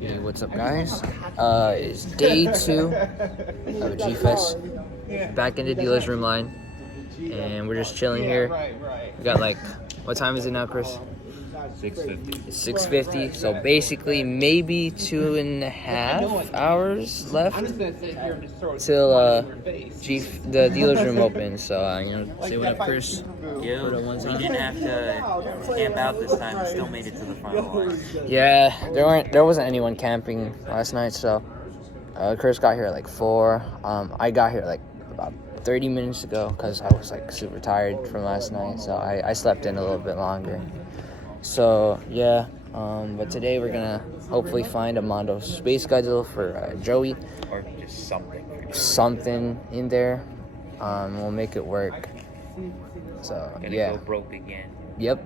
Hey, what's up, guys? It's day 2 of G-Fest. Back in the dealer's room line, and we're just chilling here. We got like, what time is it now, Chris? 6:50. It's 6:50. So basically, maybe 2.5 hours left till the dealer's room opens. So say what up, Chris. Yo, we didn't have to camp out this time. We still made it to the front line. Yeah, there wasn't anyone camping last night, so Chris got here at like 4. I got here like about 30 minutes ago because I was like super tired from last night, so I slept in a little bit longer. So yeah, but today we're gonna hopefully find a Mondo space schedule for Joey, Or just something. something in there. We'll make it work. So Gonna yeah, go broke again. yep.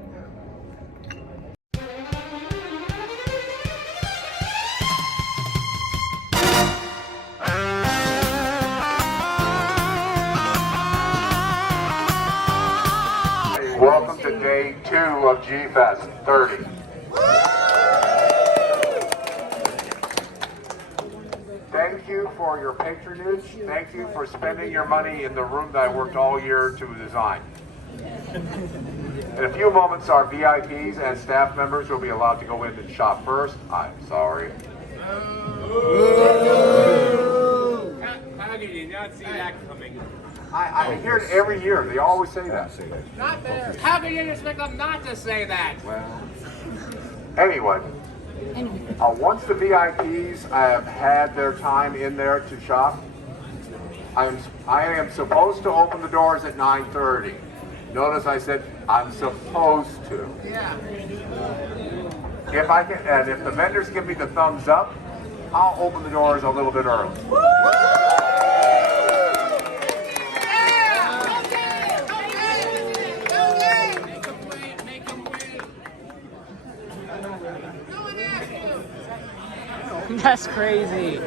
Welcome to day 2 of G-Fest 30. Thank you for your patronage. Thank you for spending your money in the room that I worked all year to design. In a few moments, our VIPs and staff members will be allowed to go in and shop first. I'm sorry. How did you not see that coming? I hear it every year. They always say that. Not there. How can you expect them not to say that? Well, anyway, once the VIPs have had their time in there to shop, I am supposed to open the doors at 9:30. Notice I said I'm supposed to. Yeah. If I can, and if the vendors give me the thumbs up, I'll open the doors a little bit early. That's crazy.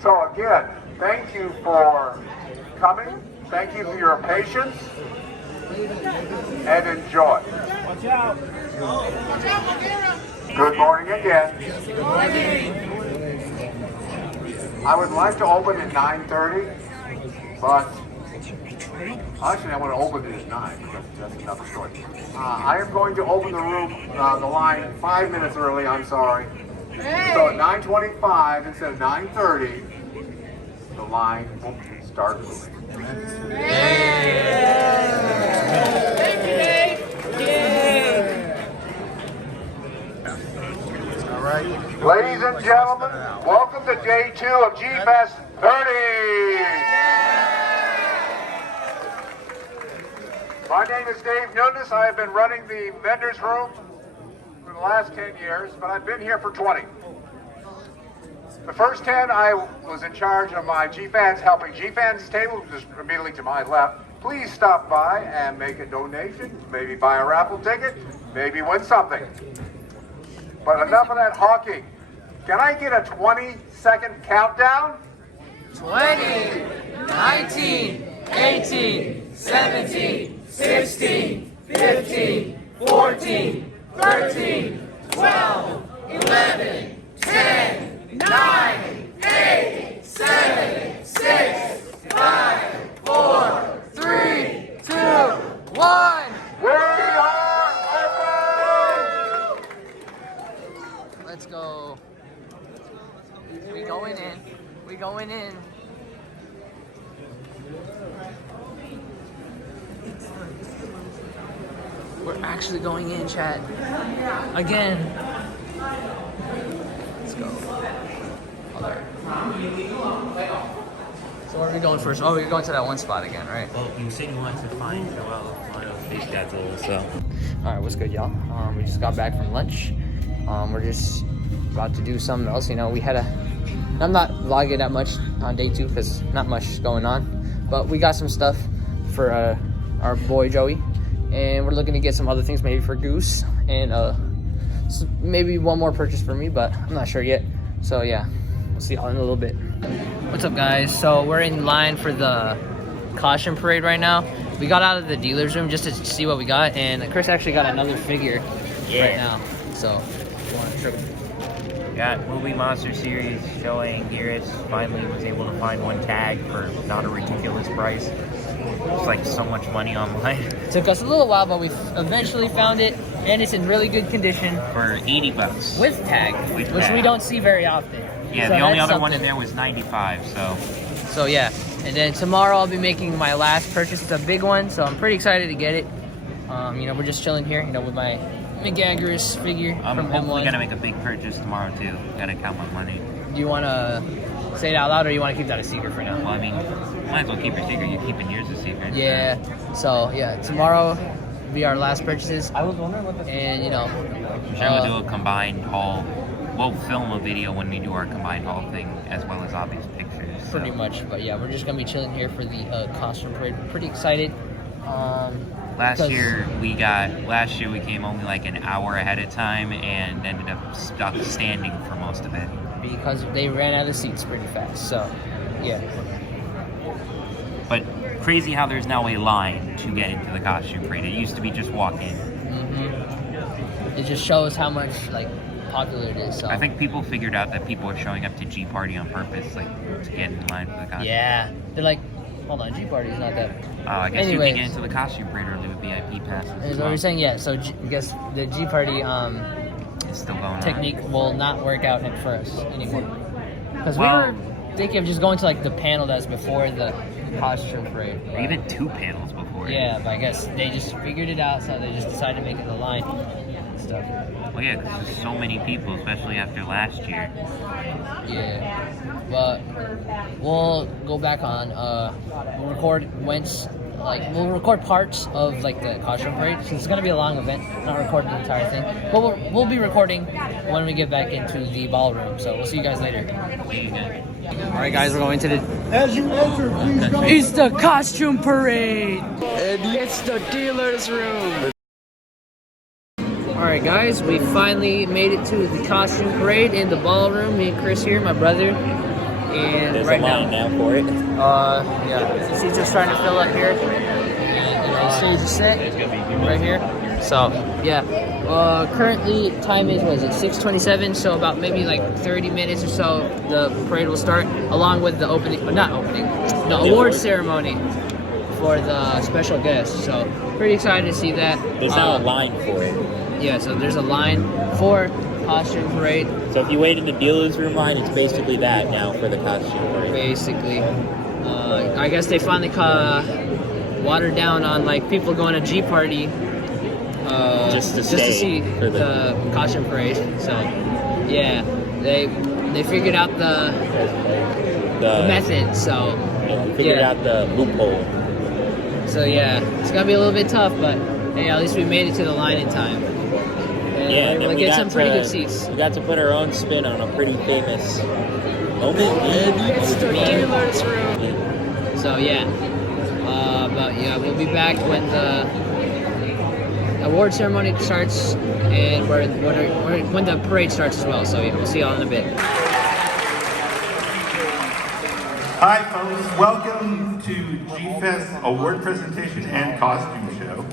So again, thank you for coming. Thank you for your patience. And enjoy. Watch out. Good morning again. Good morning. I would like to open at 9:30, but actually I want to open it at 9, but that's another story. I am going to open the room, the line 5 minutes early, I'm sorry. So at 9:25 instead of 9:30, the line will start moving. All right. Ladies and gentlemen, welcome to day 2 of G-Fest 30. My name is Dave Nunes. I have been running the vendors room for the last 10 years, but I've been here for 20. The first 10, I was in charge of my G-Fans, helping G-Fans table, just immediately to my left. Please stop by and make a donation, maybe buy a raffle ticket, maybe win something. But enough of that hawking. Can I get a 20-second countdown? 20, 19, 18, 17, 16, 15, 14, 13, 12, 11, 10, 9, 8, 7, 6, 5, 4, 3, 2, 1. We are open! Let's go. We going in. We going in. We're actually going in, chat. Again. Let's go. Oh, there. So where are we going first? Oh, we're going to that one spot again, right? Well, you said you wanted to find Mondo space schedule, so. All right, what's good, y'all? We just got back from lunch. We're just about to do something else. We had I'm not vlogging that much on day 2 because not much is going on. But we got some stuff for our boy Joey. And we're looking to get some other things maybe for Goose. And maybe one more purchase for me, but I'm not sure yet. So yeah, we'll see y'all in a little bit. What's up, guys? So we're in line for the caution parade right now. We got out of the dealer's room just to see what we got, and Chris actually got another figure right now. So, you want to show Got Movie Monster Series showing. Iris finally was able to find one tag for not a ridiculous price. It's like so much money online. Took us a little while, but we eventually found it, and it's in really good condition. For 80 bucks. With tag, With which tag. we don't see very often. Yeah, So the only that's other one in something. there was 95, so. So yeah, and then tomorrow I'll be making my last purchase. It's a big one, so I'm pretty excited to get it. We're just chilling here, with my McGagger's figure I'm from hopefully M1. gonna make a big purchase tomorrow too. Gotta count my money. Do you want to say it out loud, or you want to keep that a secret for now? Well, I mean, might as well keep your secret. You're keeping yours a secret. Yeah. So yeah, tomorrow will be our last purchases. I was wondering what this. And I'm sure we'll do a combined haul. We'll film a video when we do our combined haul thing, as well as obvious pictures. So. pretty much. But yeah, we're just gonna be chilling here for the costume parade. We're pretty excited. Last year we came only like an hour ahead of time and ended up stuck standing for most of it. Because they ran out of seats pretty fast. So yeah. But crazy how there's now a line to get into the costume parade. It used to be just walk in. It just shows how much popular it is. So. I think people figured out that people are showing up to G Party on purpose, to get in line for the costume. Yeah, they're like, hold on, G Party is not that. I guess Anyways. you can get into the costume parade early with VIP passes. Is what we're saying, yeah. So I guess the G Party It's still going technique will not work out for us anymore. Because Well- we were thinking of just going to the panel that's before the costume parade. on. Or even 2 panels before. Yeah, but I guess they just figured it out, so they just decided to make it the line and stuff. Well, yeah, because there's so many people, especially after last year. Yeah, but we'll go back on. We'll record we'll record parts of the costume parade. So it's gonna be a long event, not recording the entire thing. But we'll be recording when we get back into the ballroom. So we'll see you guys later. All right, guys, we're going to the. As you enter, please go. It's the costume parade. And it's the dealer's room. All right, guys, we finally made it to the costume parade in the ballroom. Me and Chris here, my brother, and There's right a line now for it. yeah, she's just trying to fill up here. And the stage is set right here. So yeah, currently time is 6:27. So about maybe 30 minutes or so, the parade will start, along with the the award ceremony for the special guests. So pretty excited to see that. There's now a line for it. Yeah, so there's a line for costume parade, So if you wait in the dealer's room line, it's basically that now for the costume parade. basically. I guess they finally watered down on people going to G Party Just to see stay for the costume parade. So yeah, they figured out the method. So Figured yeah. out the loophole. So yeah, it's gonna be a little bit tough, but hey, at least we made it to the line in time. And Yeah, we're and able then to get some pretty good seats. We got to put our own spin on a pretty famous moment. It's the dealer's room. So yeah, but yeah, we'll be back when the award ceremony starts and when the parade starts as well. So yeah, we'll see y'all in a bit. Hi folks, welcome to G-Fest Award Presentation and Costume Show.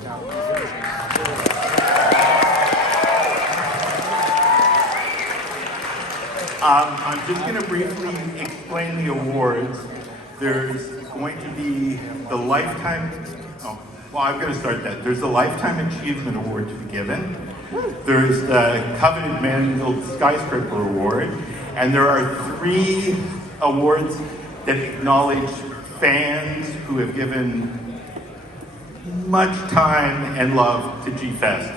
I'm just going to briefly explain the awards. There's going to be the Lifetime, I'm going to start that. There's the Lifetime Achievement Award to be given. There's the Coveted Man-Built Skyscraper Award. And there are 3 awards that acknowledge fans who have given much time and love to G-Fest,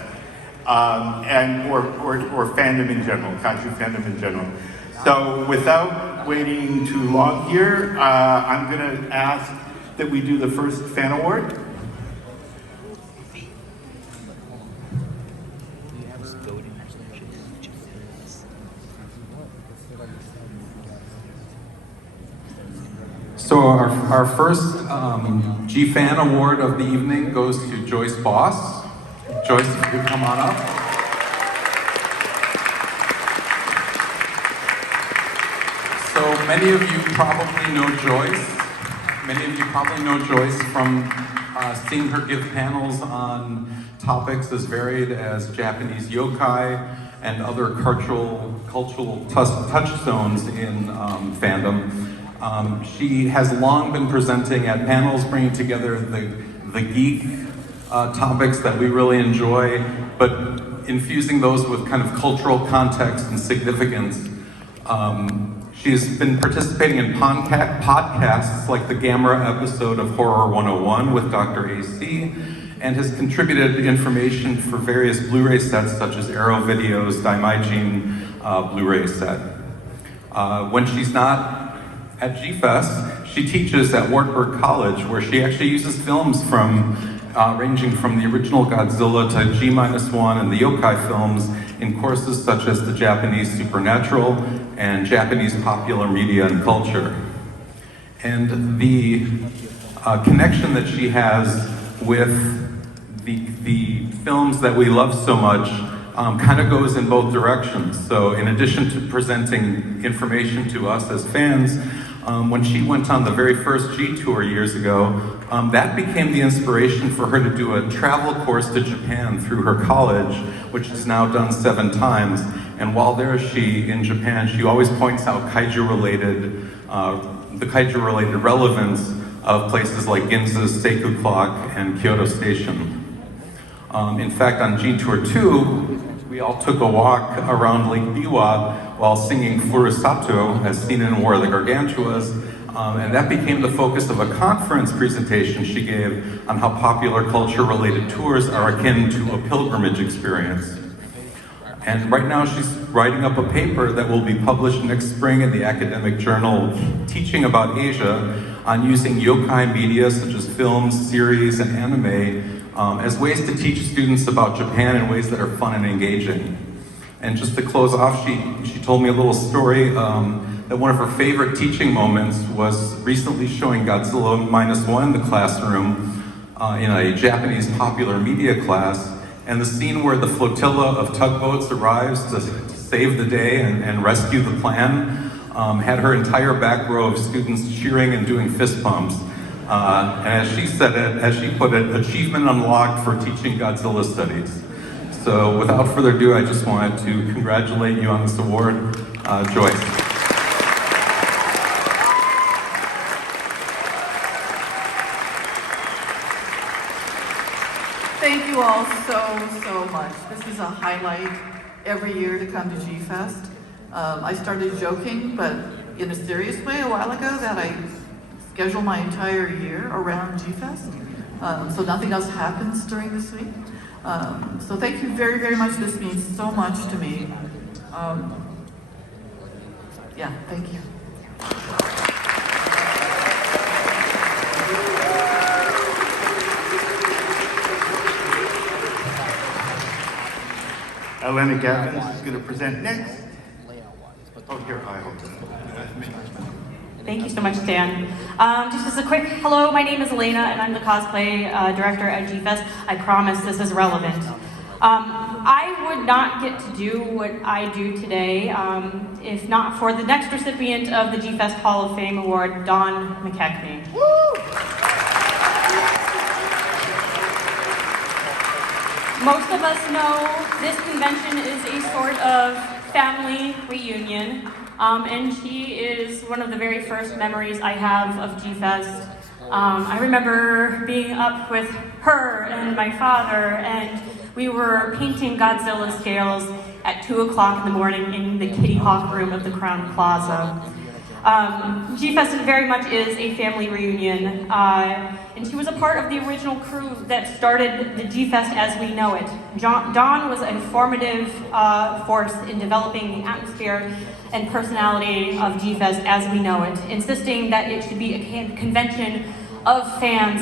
or fandom in general, kaiju fandom in general. So without waiting too long here, I'm going to ask that we do the first fan award. So our first G-Fan Award of the evening goes to Joyce Boss. Joyce, if you could come on up. So many of you probably know Joyce. Many of you probably know Joyce from seeing her give panels on topics as varied as Japanese yokai, and other cultural touchstones in fandom. She has long been presenting at panels, bringing together the geek topics that we really enjoy, but infusing those with kind of cultural context and significance. She's been participating in podcasts like the Gamera episode of Horror 101 with Dr. AC, and has contributed information for various Blu-ray sets such as Arrow Video's Daimajin Blu-ray set. When she's not at G-Fest, she teaches at Wartburg College, where she actually uses films from ranging from the original Godzilla to G-1 and the yokai films in courses such as the Japanese Supernatural and Japanese popular media and culture. And the connection that she has with the films that we love so much kind of goes in both directions. So in addition to presenting information to us as fans, when she went on the very first G tour years ago, that became the inspiration for her to do a travel course to Japan through her college, which is now done 7 times. And while there she in Japan, she always points out the kaiju-related relevance of places like Ginza's Seiku Clock and Kyoto Station. In fact, on G Tour 2, we all took a walk around Lake Biwa while singing Furusato, as seen in War of the Gargantuas, and that became the focus of a conference presentation she gave on how popular culture-related tours are akin to a pilgrimage experience. And right now she's writing up a paper that will be published next spring in the academic journal Teaching About Asia on using yokai media such as films, series, and anime as ways to teach students about Japan in ways that are fun and engaging. And just to close off, she told me a little story that one of her favorite teaching moments was recently showing Godzilla -1 in the classroom in a Japanese popular media class, and the scene where the flotilla of tugboats arrives to save the day and rescue the plan had her entire back row of students cheering and doing fist pumps. And as she said it, as she put it, achievement unlocked for teaching Godzilla studies. So without further ado, I just wanted to congratulate you on this award, Joyce. Thank you all so much. This is a highlight every year to come to G-Fest. I started joking, but in a serious way a while ago, that I schedule my entire year around G-Fest. So nothing else happens during this week. So thank you very, very much. This means so much to me. Yeah, thank you. Elena Gavins is going to present next. Oh, here, I hope. Thank you so much, Dan. Just as a quick hello, my name is Elena, and I'm the cosplay director at G-Fest. I promise this is relevant. I would not get to do what I do today if not for the next recipient of the G-Fest Hall of Fame Award, Don McKechnie. Most of us know this convention is a sort of family reunion, and she is one of the very first memories I have of G-Fest. I remember being up with her and my father, and we were painting Godzilla scales at 2 o'clock in the morning in the Kitty Hawk room of the Crown Plaza. G-Fest very much is a family reunion, and she was a part of the original crew that started the G-Fest as we know it. Dawn was a formative force in developing the atmosphere and personality of G-Fest as we know it, insisting that it should be a convention of fans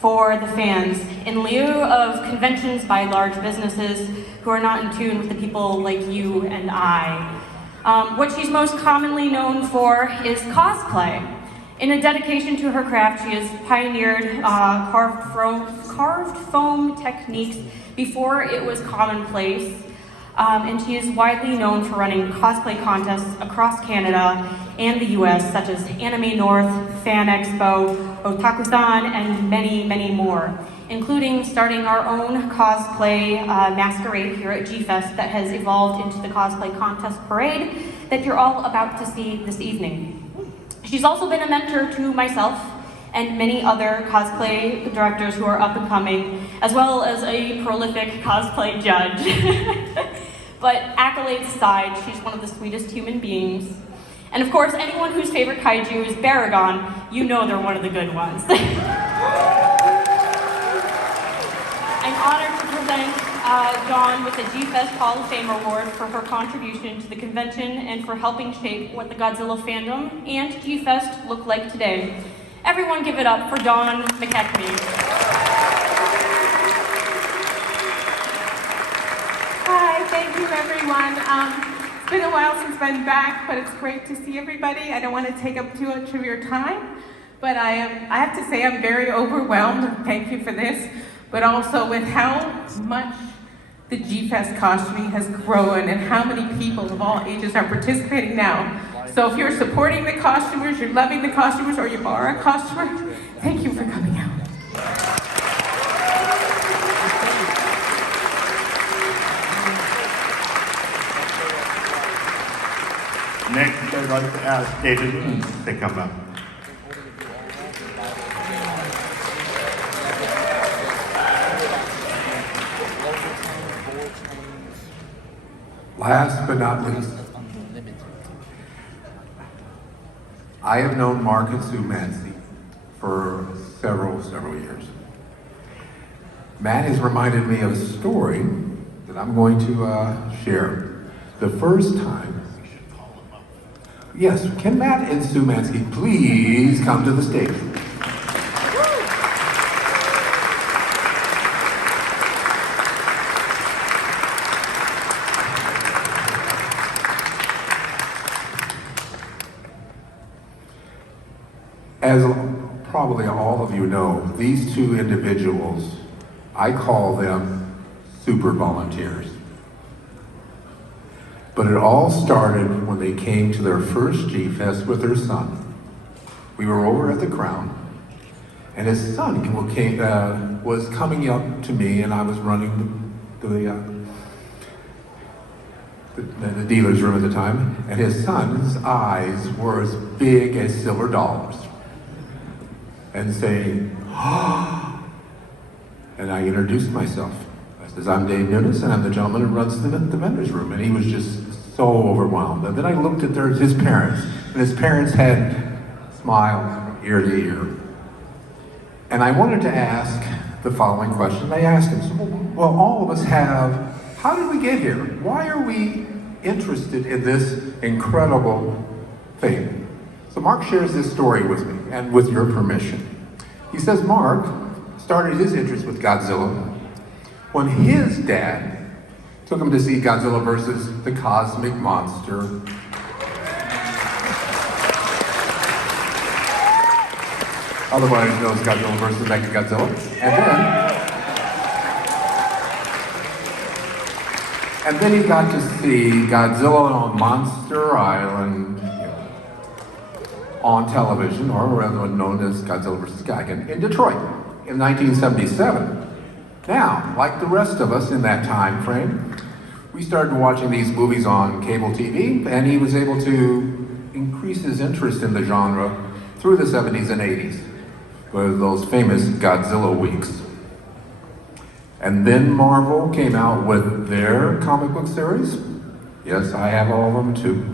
for the fans, in lieu of conventions by large businesses who are not in tune with the people like you and I. What she's most commonly known for is cosplay. In a dedication to her craft, she has pioneered carved foam techniques before it was commonplace, and she is widely known for running cosplay contests across Canada and the US, such as Anime North, Fan Expo, Otakusan, and many, many more. including starting our own cosplay masquerade here at G-Fest that has evolved into the cosplay contest parade that you're all about to see this evening. She's also been a mentor to myself and many other cosplay directors who are up and coming, as well as a prolific cosplay judge. But accolades aside, she's one of the sweetest human beings. And of course, anyone whose favorite kaiju is Baragon, you know they're one of the good ones. I'm honored to present Dawn with the G-Fest Hall of Fame Award for her contribution to the convention and for helping shape what the Godzilla fandom and G-Fest look like today. Everyone give it up for Dawn McKechnie. Hi, thank you everyone. It's been a while since I've been back, but it's great to see everybody. I don't want to take up too much of your time, but I have to say I'm very overwhelmed, thank you for this, but also with how much the G-Fest costuming has grown and how many people of all ages are participating now. So if you're supporting the costumers, you're loving the costumers, or you are a costumer, thank you for coming out. Next, I'd like to ask David to come up. Last but not least, I have known Mark and Sue Mancy for several years. Matt has reminded me of a story that I'm going to share. The first time, yes, can Matt and Sue Mancy please come to the stage? As probably all of you know, these two individuals, I call them super volunteers. But it all started when they came to their first G-Fest with their son. We were over at the Crown, and his son was coming up to me, and I was running the dealer's room at the time, and his son's eyes were as big as silver dollars. And saying, "Ah!" And I introduced myself. I says, "I'm Dave Nunes, and I'm the gentleman who runs the vendor's room." And he was just so overwhelmed. And then I looked at his parents, and his parents had smiles from ear to ear. And I wanted to ask the following question. I asked him, well, all of us have, how did we get here? Why are we interested in this incredible thing? So Mark shares this story with me, and with your permission. He says Mark started his interest with Godzilla when his dad took him to see Godzilla versus the Cosmic Monster. Otherwise known as Godzilla versus Mechagodzilla. And then he got to see Godzilla on Monster Island, on television, or rather known as Godzilla vs. Gigan, in Detroit in 1977. Now, like the rest of us in that time frame, we started watching these movies on cable TV, and he was able to increase his interest in the genre through the 70s and 80s, with those famous Godzilla weeks. And then Marvel came out with their comic book series. Yes, I have all of them too.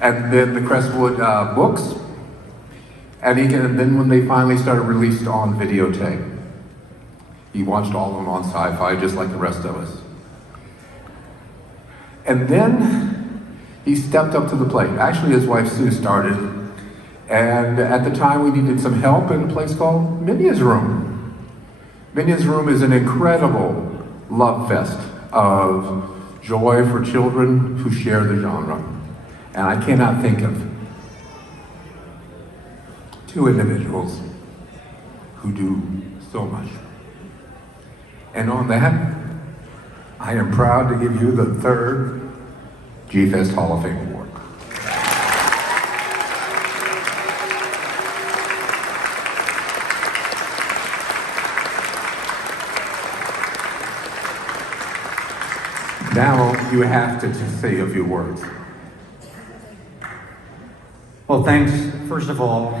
And then the Crestwood books, and then when they finally started released on videotape, he watched all of them on Sci-Fi just like the rest of us. And then he stepped up to the plate. Actually, his wife Sue started, and at the time we needed some help in a place called Minya's Room. Minya's Room is an incredible love fest of joy for children who share the genre. And I cannot think of two individuals who do so much. And on that, I am proud to give you the third G-Fest Hall of Fame Award. you have to say a few words. Well, thanks. First of all,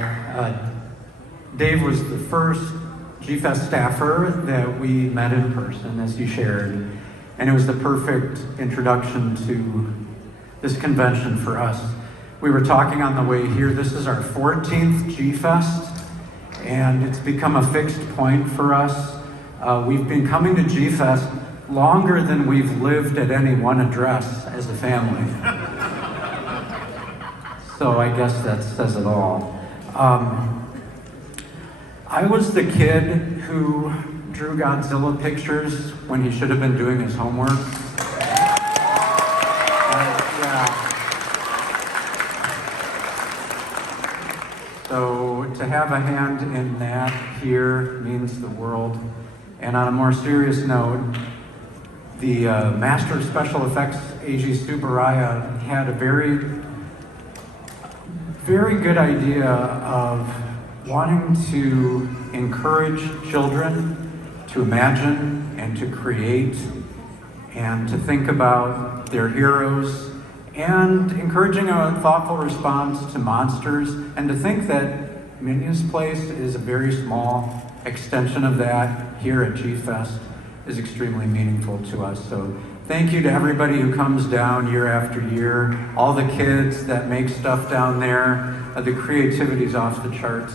Dave was the first G-Fest staffer that we met in person, as you shared, and it was the perfect introduction to this convention for us. We were talking on the way here, this is our 14th G-Fest, and it's become a fixed point for us. We've been coming to G-Fest longer than we've lived at any one address as a family. So I guess that says it all. I was the kid who drew Godzilla pictures when he should have been doing his homework. Yeah. So to have a hand in that here means the world. And on a more serious note, the Master of Special Effects, A.G. Subaraya, had a very good idea of wanting to encourage children to imagine and to create and to think about their heroes and encouraging a thoughtful response to monsters and to think that Minya's Place is a very small extension of that here at G-Fest is extremely meaningful to us. So thank you to everybody who comes down year after year, all the kids that make stuff down there. The creativity's off the charts.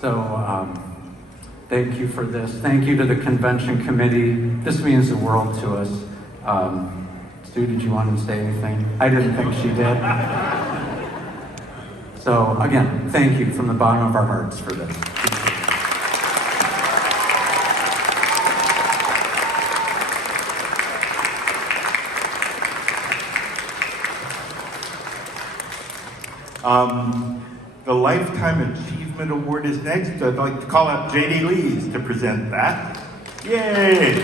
So thank you for this. Thank you to the convention committee. This means the world to us. Stu, did you want to say anything? I didn't think she did. So again, thank you from the bottom of our hearts for this. The Lifetime Achievement Award is next. I'd like to call out J.D. Lees to present that. Yay!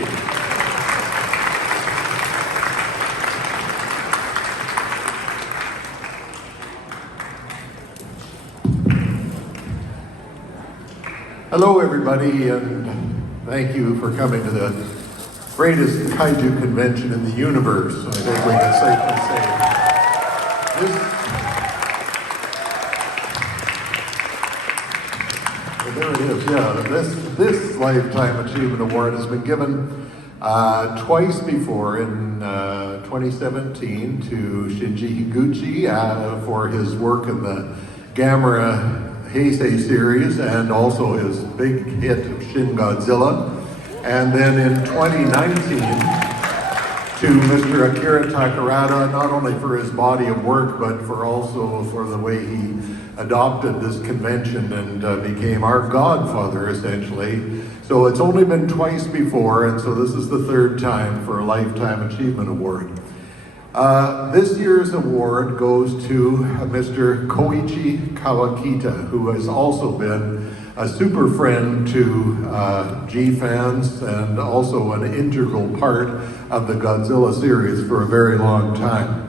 Hello, everybody, and thank you for coming to the greatest kaiju convention in the universe. I think we can safely say there it is, yeah. This Lifetime Achievement Award has been given twice before, in 2017 to Shinji Higuchi for his work in the Gamera Heisei series and also his big hit Shin Godzilla. And then in 2019 to Mr. Akira Takarada, not only for his body of work, but for the way he adopted this convention and became our godfather, essentially. So it's only been twice before, and so this is the third time for a Lifetime Achievement Award. This year's award goes to Mr. Koichi Kawakita, who has also been a super friend to G fans and also an integral part of the Godzilla series for a very long time.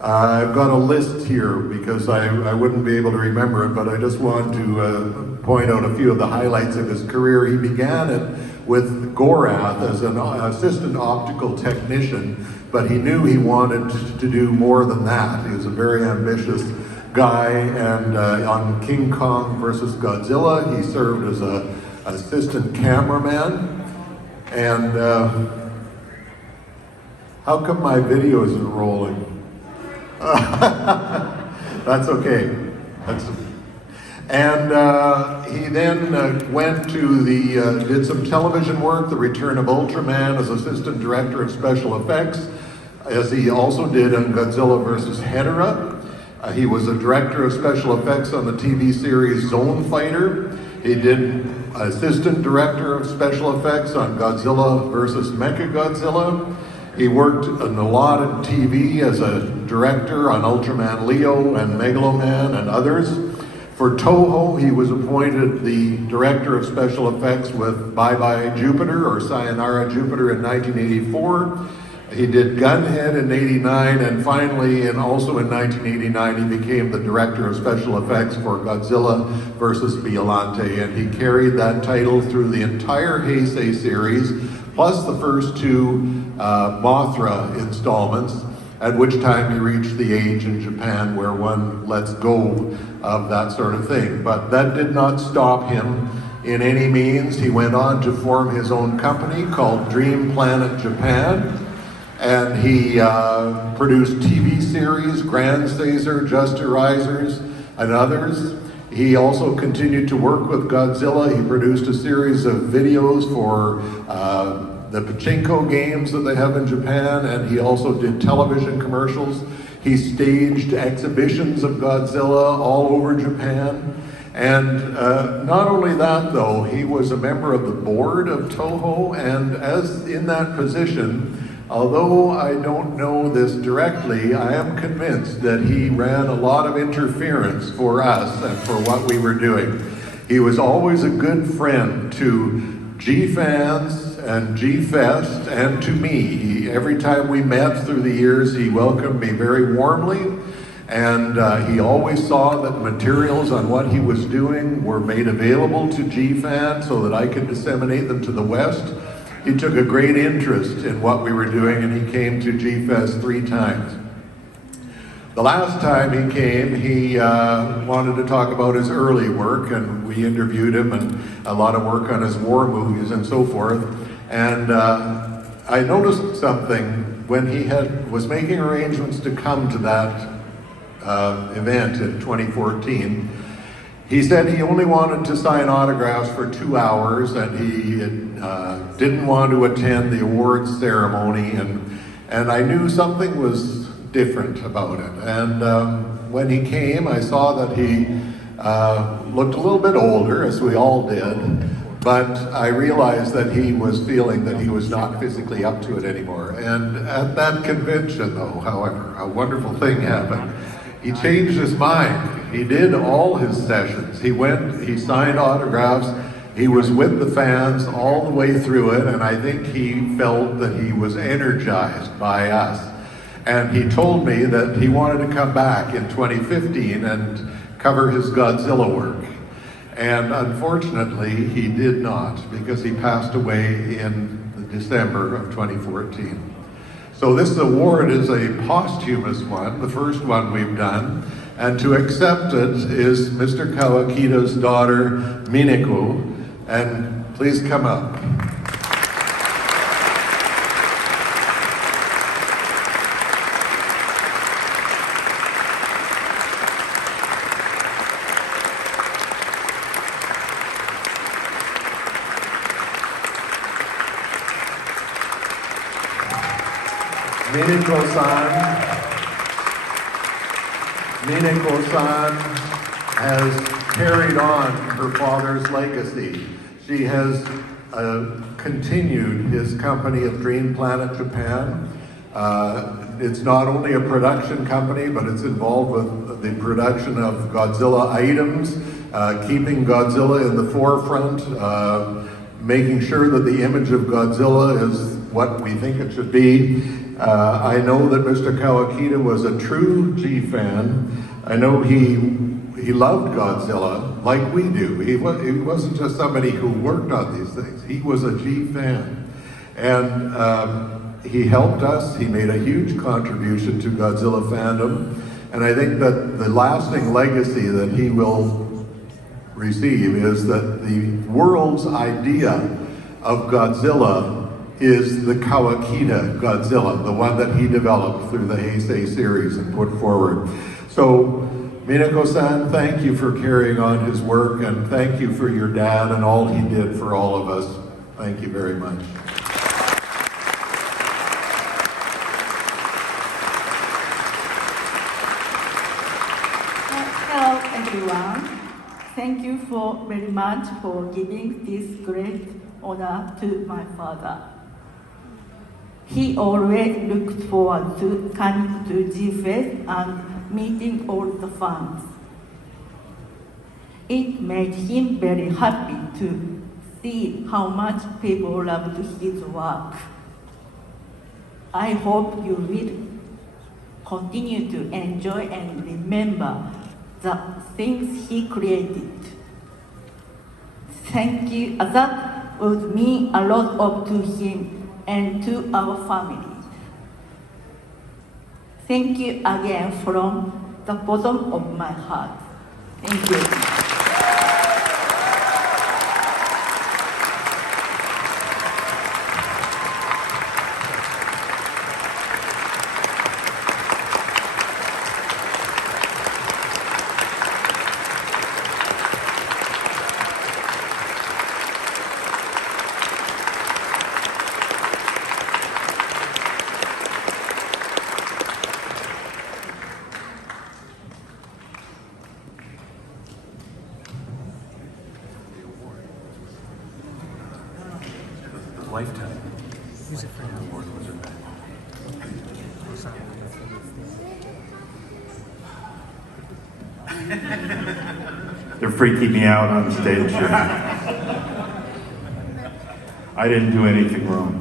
I've got a list here because I wouldn't be able to remember it, but I just want to point out a few of the highlights of his career. He began it with Gorath as an assistant optical technician, but he knew he wanted to do more than that. He was a very ambitious guy, and on King Kong versus Godzilla, he served as an assistant cameraman. And how come my video isn't rolling? That's okay. And he then went to did some television work, The Return of Ultraman as assistant director of special effects, as he also did on Godzilla vs. Hedorah. He was a director of special effects on the TV series Zone Fighter. He did assistant director of special effects on Godzilla vs. Mechagodzilla. He worked in a lot of TV as a director on Ultraman Leo and Megaloman and others. For Toho, he was appointed the director of special effects with Bye Bye Jupiter or Sayonara Jupiter in 1984. He did Gunhead in '89, and finally, and also in 1989, he became the director of special effects for Godzilla vs. Biollante, and he carried that title through the entire Heisei series, plus the first two Mothra installments, at which time he reached the age in Japan where one lets go of that sort of thing. But that did not stop him in any means. He went on to form his own company called Dream Planet Japan, and he produced TV series, Grand Caesar, Just Arisers, and others. He also continued to work with Godzilla. He produced a series of videos for the pachinko games that they have in Japan, and he also did television commercials. He staged exhibitions of Godzilla all over Japan. And not only that though, he was a member of the board of Toho, and as in that position, although I don't know this directly, I am convinced that he ran a lot of interference for us and for what we were doing. He was always a good friend to G-fans and G-Fest and to me. Every time we met through the years, he welcomed me very warmly, and he always saw that materials on what he was doing were made available to G-fans so that I could disseminate them to the West. He took a great interest in what we were doing, and he came to G-Fest 3 times. The last time he came, he wanted to talk about his early work, and we interviewed him, and a lot of work on his war movies and so forth. And I noticed something when he was making arrangements to come to that event in 2014. He said he only wanted to sign autographs for 2 hours, and he didn't want to attend the awards ceremony, and I knew something was different about it. And when he came, I saw that he looked a little bit older, as we all did, but I realized that he was feeling that he was not physically up to it anymore. And at that convention, though, however, a wonderful thing happened. He changed his mind. He did all his sessions. He went, he signed autographs, he was with the fans all the way through it, and I think he felt that he was energized by us. And he told me that he wanted to come back in 2015 and cover his Godzilla work. And unfortunately, he did not, because he passed away in December of 2014. So this award is a posthumous one, the first one we've done, and to accept it is Mr. Kawakida's daughter, Mineko, and please come up. Mineko-san has carried on her father's legacy. She has continued his company of Dream Planet Japan. It's not only a production company, but it's involved with the production of Godzilla items, keeping Godzilla in the forefront, making sure that the image of Godzilla is what we think it should be. I know that Mr. Kawakita was a true G-fan. I know he loved Godzilla like we do. He wasn't just somebody who worked on these things. He was a G-fan. And he helped us. He made a huge contribution to Godzilla fandom. And I think that the lasting legacy that he will receive is that the world's idea of Godzilla is the Kawakita Godzilla, the one that he developed through the Heisei series and put forward. So, Mineko-san, thank you for carrying on his work, and thank you for your dad and all he did for all of us. Thank you very much. Hello, everyone. Thank you very much for giving this great honor to my father. He always looked forward to coming to G-Fest and meeting all the fans. It made him very happy to see how much people loved his work. I hope you will continue to enjoy and remember the things he created. Thank you. That would mean a lot to him and to our family. Thank you again from the bottom of my heart. Thank you. Lifetime. Music for now. They're freaking me out on stage here. I didn't do anything wrong.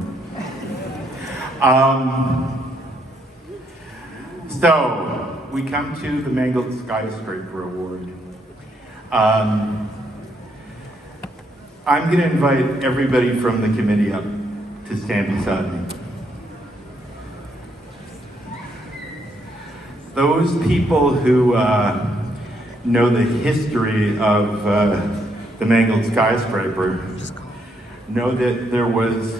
So, we come to the Mangled Skyscraper Award. I'm going to invite everybody from the committee up to stand beside me. Those people who know the history of the Mangled Skyscraper know that there was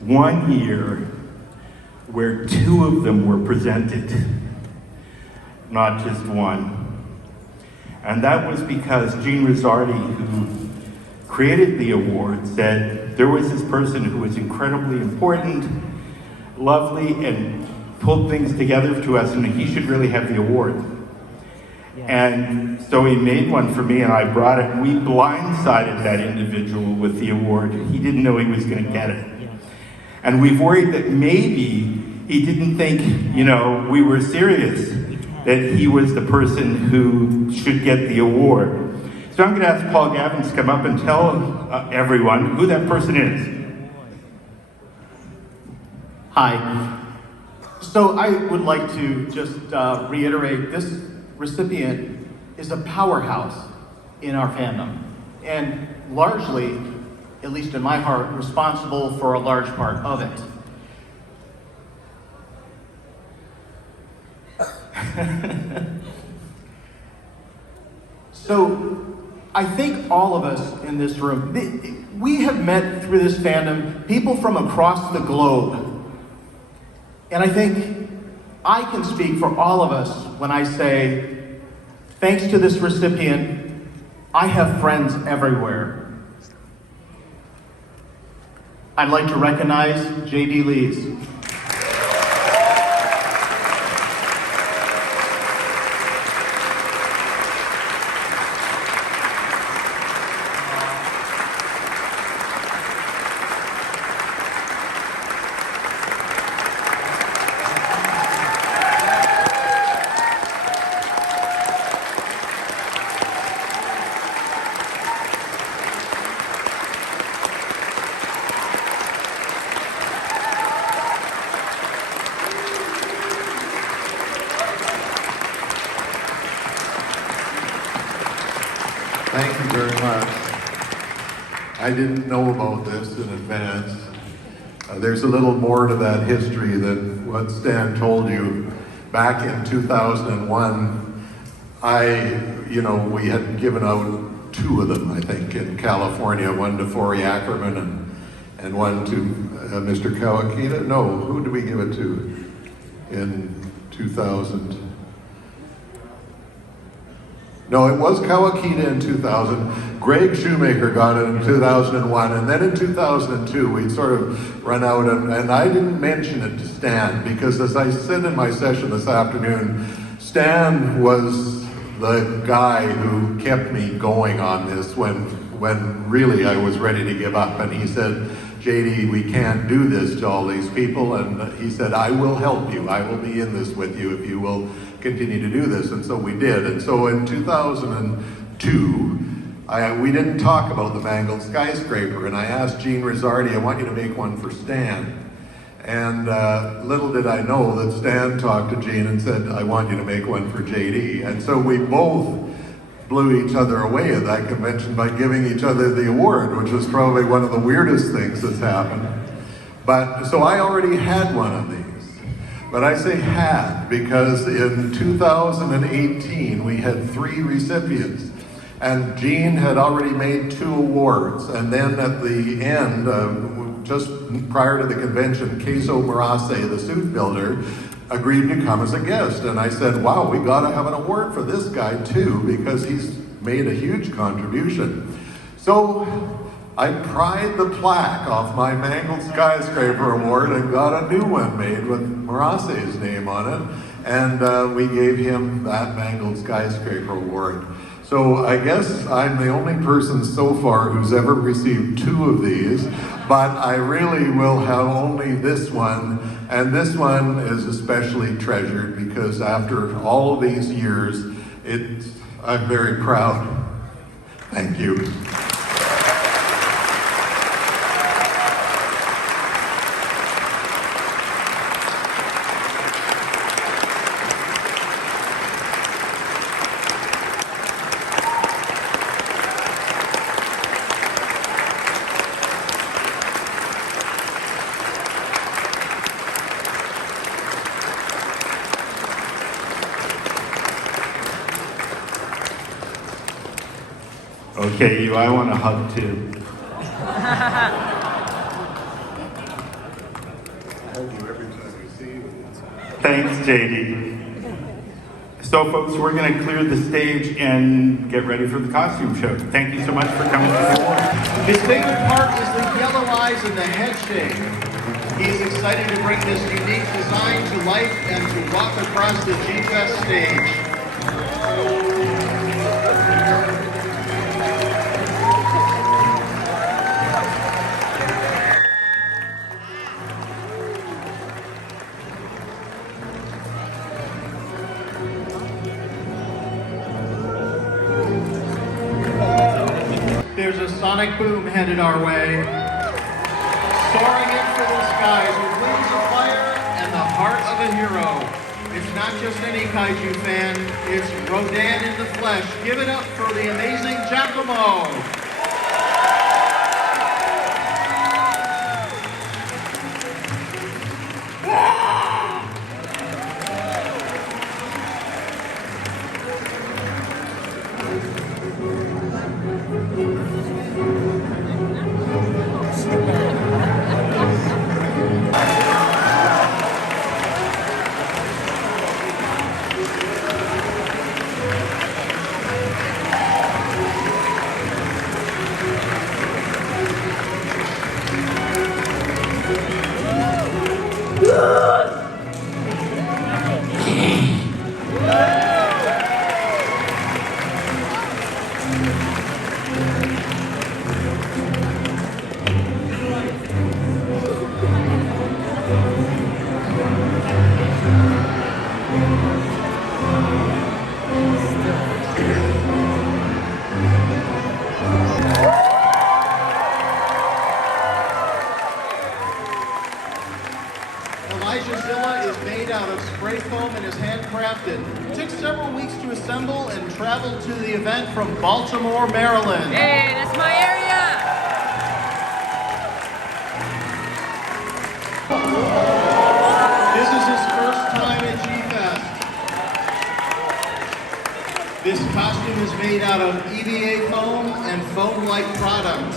one year where two of them were presented, not just one. And that was because Gene Rizzardi, who created the award, said there was this person who was incredibly important, lovely, and pulled things together to us, and he should really have the award. And so he made one for me, and I brought it. We blindsided that individual with the award. He didn't know he was going to get it. And we've worried that maybe he didn't think, we were serious, that he was the person who should get the award. So I'm going to ask Paul Gavin to come up and tell everyone who that person is. Hi. So I would like to just reiterate, this recipient is a powerhouse in our fandom, and largely, at least in my heart, responsible for a large part of it. So, I think all of us in this room, we have met through this fandom people from across the globe. And I think I can speak for all of us when I say, thanks to this recipient, I have friends everywhere. I'd like to recognize J.D. Lees. Thank you very much. I didn't know about this in advance. There's a little more to that history than what Stan told you. Back in 2001, we had given out two of them, I think, in California, one to Forey Ackerman and one to Mr. Kawakita. No, who did we give it to in 2000? No, it was Kawakita in 2000. Greg Shoemaker got it in 2001, and then in 2002 we'd sort of run out, and I didn't mention it to Stan because, as I said in my session this afternoon, Stan was the guy who kept me going on this when really I was ready to give up, and he said, JD, we can't do this to all these people, and he said, I will help you. I will be in this with you if you will continue to do this, and so we did. And so in 2002, we didn't talk about the Mangled Skyscraper, and I asked Gene Rizzardi, I want you to make one for Stan. And little did I know that Stan talked to Gene and said, I want you to make one for JD. And so we both blew each other away at that convention by giving each other the award, which was probably one of the weirdest things that's happened. But, so I already had one of these. But I say had because in 2018 we had 3 recipients. And Gene had already made 2 awards. And then at the end, just prior to the convention, Queso Murase, the suit builder, agreed to come as a guest. And I said, wow, we gotta have an award for this guy too, because he's made a huge contribution. So I pried the plaque off my Mangled Skyscraper Award and got a new one made with Murase's name on it. And we gave him that Mangled Skyscraper Award. So I guess I'm the only person so far who's ever received 2 of these, but I really will have only this one, and this one is especially treasured because after all of these years, I'm very proud. Thank you. Okay, I want a hug too. Thanks, JD. So folks, we're going to clear the stage and get ready for the costume show. Thank you so much for coming to the award. His favorite part is the yellow eyes and the head shake. He is excited to bring this unique design to life and to walk across the G-Fest stage. There's a sonic boom headed our way, soaring into the skies with wings of fire and the heart of a hero. It's not just any kaiju fan, it's Rodan in the flesh. Give it up for the amazing Giacomo. It took several weeks to assemble and traveled to the event from Baltimore, Maryland. Hey, that's my area! This is his first time at G-Fest. This costume is made out of EVA foam and foam-like products.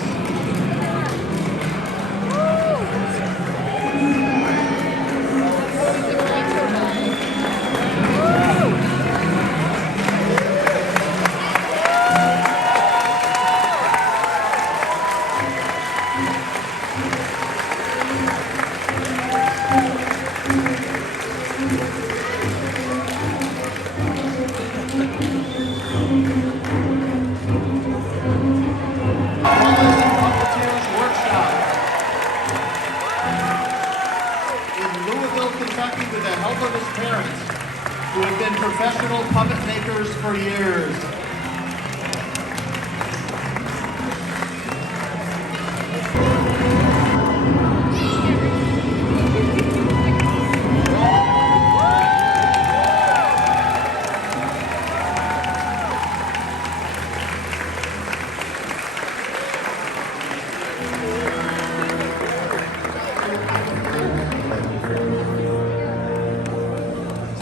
Who have been professional puppet makers for years.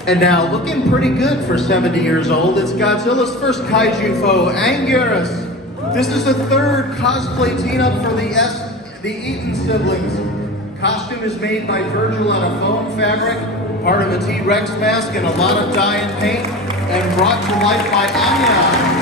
And now, looking pretty good for 70 years old, it's Godzilla's first kaiju foe, Anguirus. This is the third cosplay team-up for the Eaton siblings. Costume is made by Virgil on a foam fabric, part of a T-Rex mask and a lot of dye and paint, and brought to life by Anya.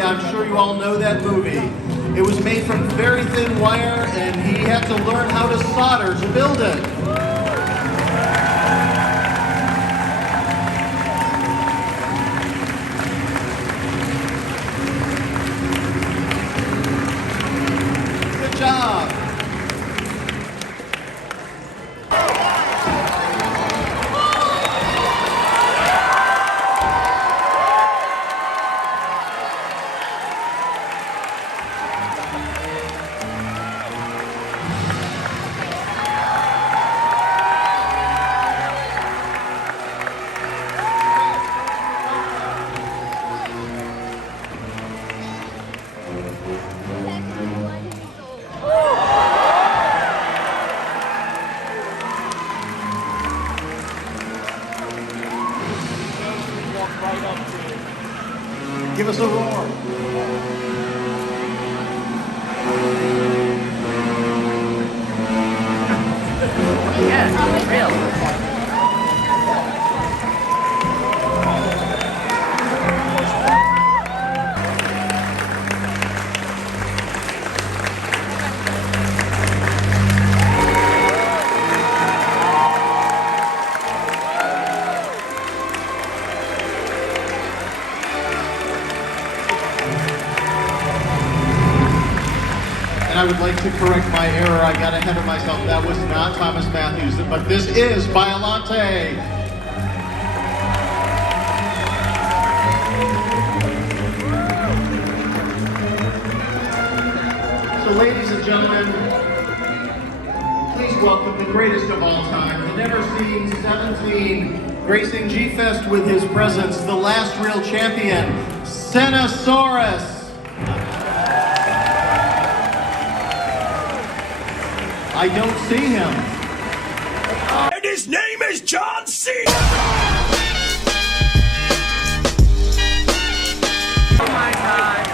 I'm sure you all know that movie. It was made from very thin wire, and he had to learn how to solder to build it. Good job. Give us a roar. Yes, real. I would like to correct my error. I got ahead of myself. That was not Thomas Matthews, but this is Biollante. So ladies and gentlemen, please welcome the greatest of all time, the never-seen 17, gracing G-Fest with his presence, the last real champion, Senosaurus. I don't see him. And his name is John C. Oh my God.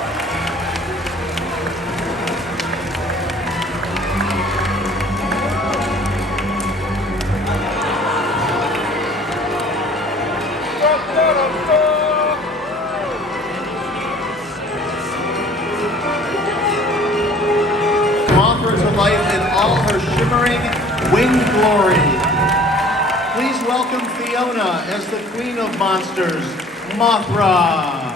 Mothra to life in all her shimmering winged glory. Please welcome Fiona as the Queen of Monsters, Mothra.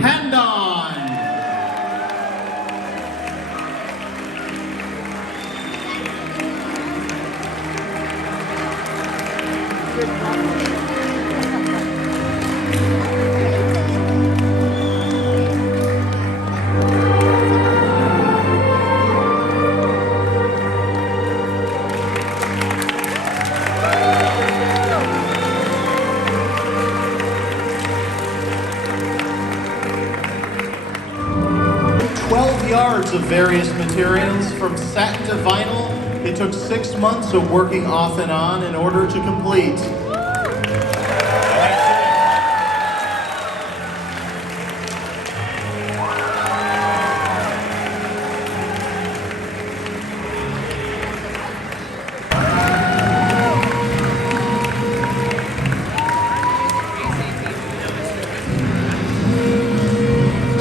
Pendon. Yards of various materials, from satin to vinyl. It took 6 months of working off and on in order to complete.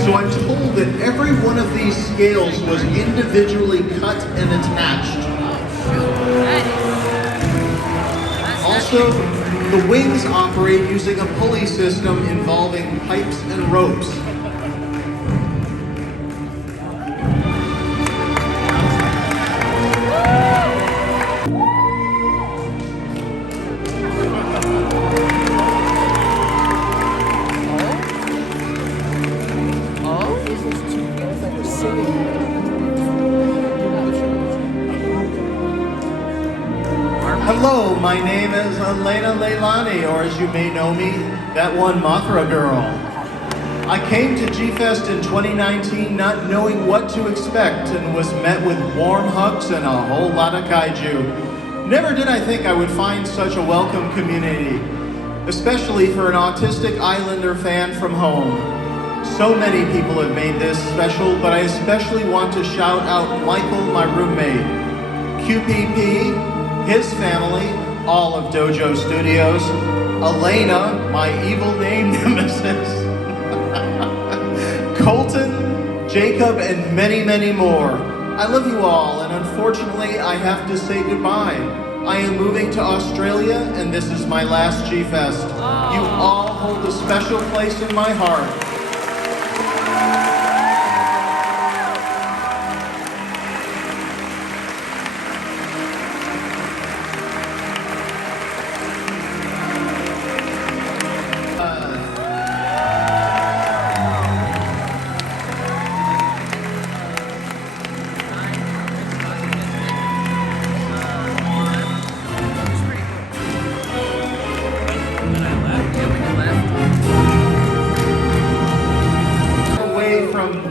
So I'm told that every one of these scales was individually cut and attached. Also, the wings operate using a pulley system involving pipes and ropes. Hello, my name is Elena Leilani, or as you may know me, that one Mothra girl. I came to G-Fest in 2019 not knowing what to expect and was met with warm hugs and a whole lot of kaiju. Never did I think I would find such a welcome community, especially for an autistic Islander fan from home. So many people have made this special, but I especially want to shout out Michael, my roommate, QPP, his family, all of Dojo Studios, Elena, my evil name nemesis, Colton, Jacob, and many, many more. I love you all, and unfortunately, I have to say goodbye. I am moving to Australia, and this is my last G-Fest. You all hold a special place in my heart.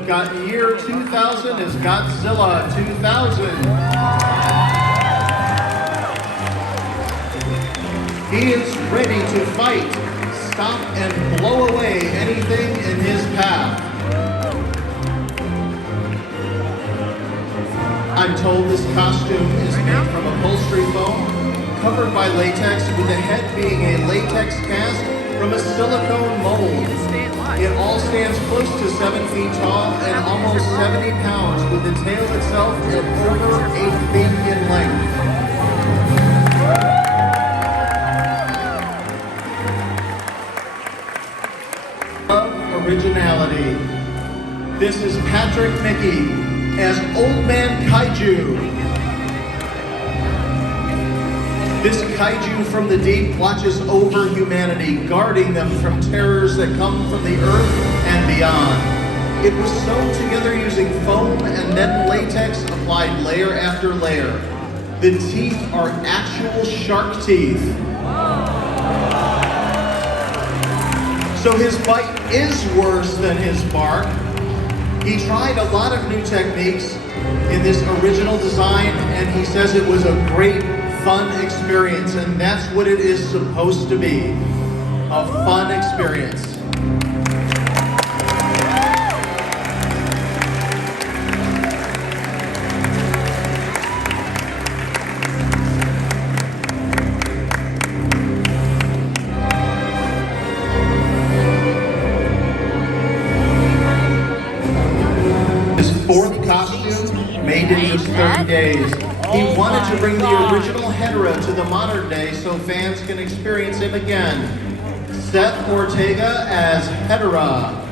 Got year 2000 is Godzilla 2000. He is ready to fight, stop, and blow away anything in his path. I'm told this costume is made from upholstery foam, covered by latex, with the head being a latex cast from a silicone mold. It all stands close to 7 feet tall and almost 70 pounds, with the tail itself at over 8 feet in length. Love originality. This is Patrick Mickey as Old Man Kaiju. This kaiju from the deep watches over humanity, guarding them from terrors that come from the earth and beyond. It was sewn together using foam and then latex applied layer after layer. The teeth are actual shark teeth. So his bite is worse than his bark. He tried a lot of new techniques in this original design, and he says it was a great fun experience, and that's what it is supposed to be, a fun experience. His fourth costume, made in just 30 days. He wanted to bring the original Hedera to the modern day so fans can experience him again. Seth Ortega as Hedera.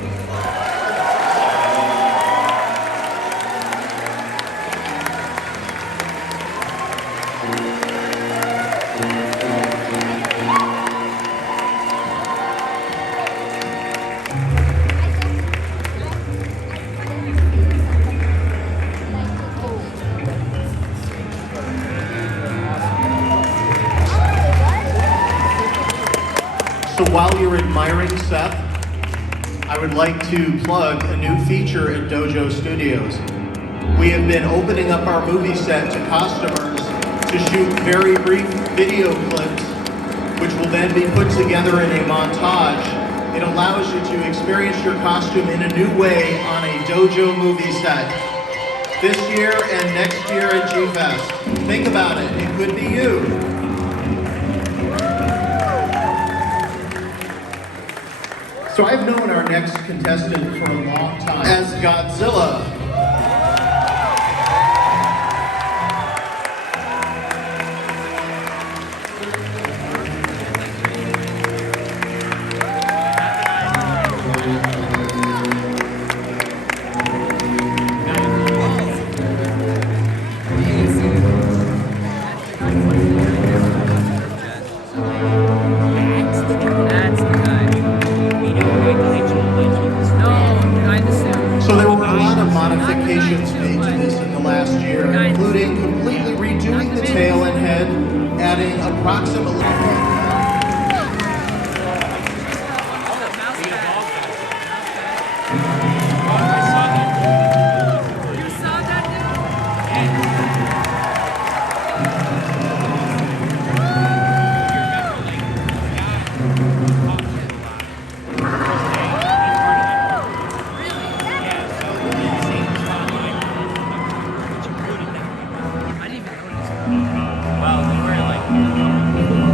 So while you're admiring Seth, I would like to plug a new feature at Dojo Studios. We have been opening up our movie set to customers to shoot very brief video clips, which will then be put together in a montage. It allows you to experience your costume in a new way on a Dojo movie set. This year and next year at G-Fest. Think about it, it could be you. So I've known our next contestant for a long time as Godzilla. adding approximately...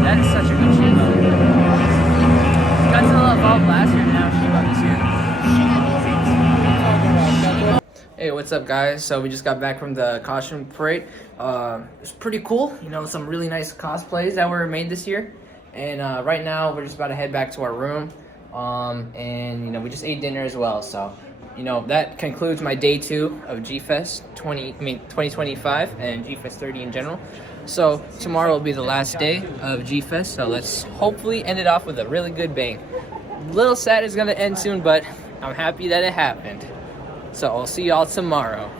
That is such a good shape. Godzilla evolved last year, now Shiba this year. Hey, what's up, guys? So we just got back from the costume parade. It's pretty cool. You know, some really nice cosplays that were made this year. And right now, we're just about to head back to our room. And, you know, we just ate dinner as well. So, you know, that concludes my day 2 of G-Fest 2025 and G-Fest 30 in general. So tomorrow will be the last day of G-Fest, so let's hopefully end it off with a really good bang. A little sad it's gonna end soon, but I'm happy that it happened. So I'll see y'all tomorrow.